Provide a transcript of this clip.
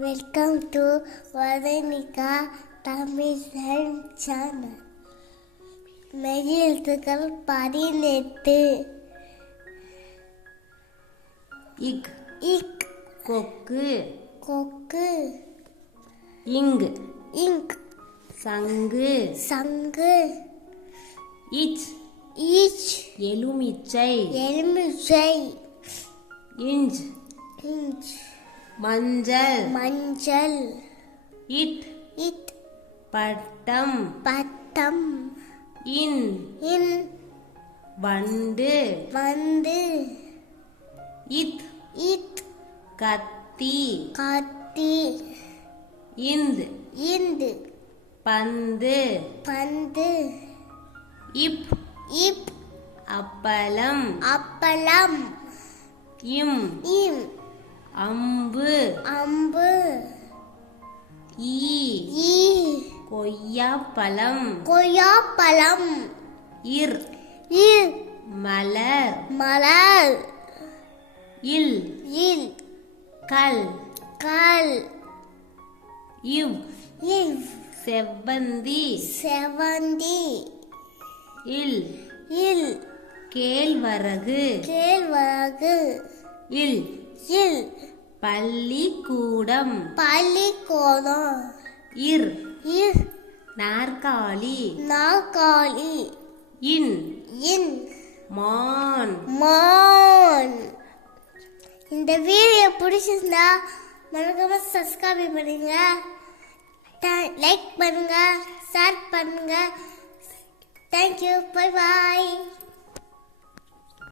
Welcome to Vathanika Tamil channel மெய்யெழுத்துக்கள் பதினெட்டு. இக். இக். கொக்கு. கொக்கு. இங் இங்க். சங்கு. சங்கு. இச். ஈச் எலுமிச்சை. எலுமிச்சை. இஞ்ச். இஞ்ச். மஞ்சள். மஞ்சள். இட். இட். பட்டம். பட்டம். இன். இன். வண்டு. வந்து இத். இத். கத்தி. கத்தி. இந்த். இந்து. பந்து. பந்து. இப். இப். அப்பளம். அப்பளம். இம். இம். அம்பு. அம்பு. ஈ. ஈ. கொய்யாப்பழம். கொய்யாப்பழம். இர். இல். மலர். மலர். இல். இல். கல். கல். இவ். இவ். செவ்வந்தி. செவந்தி இல். இல். கேழ்வரகு. கேழ்வரகு. இல். இல். பள்ளிக்கூடம். பள்ளிக்கூடம். இர். இர். நாற்காலி. நாற்காலி. இன். இன். மான். மான். இந்த வீடியோ பிடிச்சிருந்தா மறக்காம சப்ஸ்கிரைப் பண்ணுங்க. லைக் பண்ணுங்க ஷேர் பண்ணுங்க. Thank you bye bye